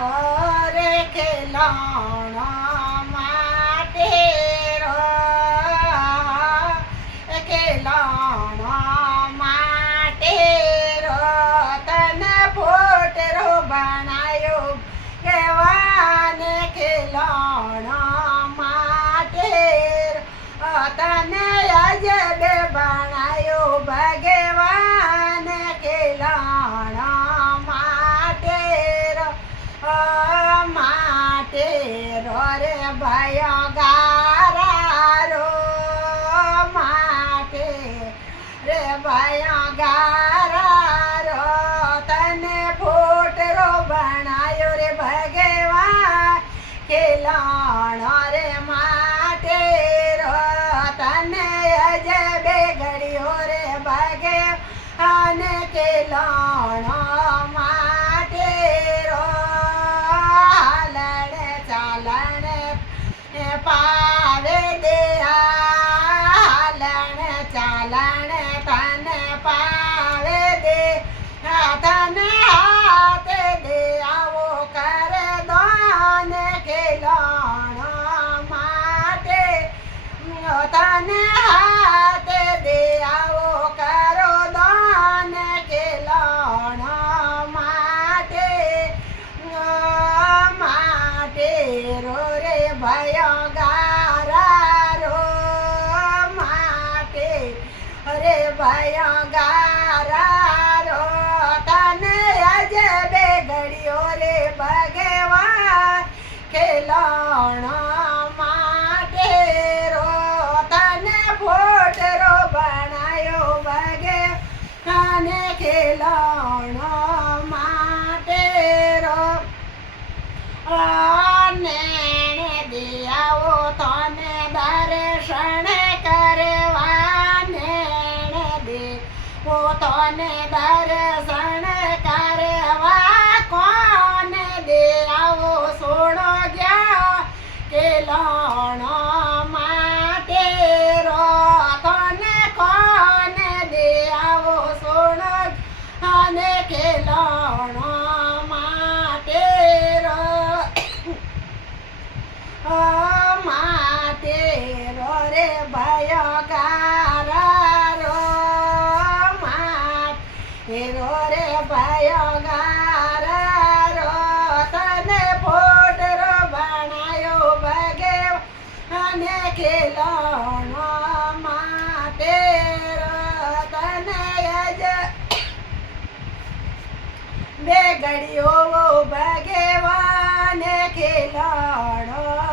રે ખેલાણો માટે ખેલાણો માટે તને ફોટરો બનાયો કેવાને ખેલાણો માટે તને અજબે બનાયો ભગવાન ખેલાણો માટે રે ભયો ગારા રો માટે રે ભયો ગારા રો તને ફોટરો બનાયો રે ભગવાન ખેલાણો રે માટે તને અજબે ઘડ્યો રે ભગવાન ખેલાણો માટે પાવે દે હાલણ ચાલણ તને પાવે દે તને હાથ દે આવો કર દાન ખેલાણો માટે તને હાથ દે આવો કરો દાન ખેલાણો માટે રો રે ભયો ગારા રો માટે રે ભયો ગારા રો તને અજબે ઘડ્યો રે ભગવાન ખેલાણો માટે રો તને ફોટરો બનાયો ભગવાન ખેલાણો માટે રો આવો તને દર્શન કરવા નેણ દે ઓ તને દર્શન કરવા કોણ દે આવો સોડો ગયા ખેલાણો માટે રો તને કોણ દે આવો સોડો અને ખેલાણો માટે રો માટે રે ભયો ગારા રો માટે રે ભયો ગારા રો તને ફોટરો બનાયો ભગવાન ખેલાણો માટે તને બે ઘડીઓ ભગવાન ખેલાણો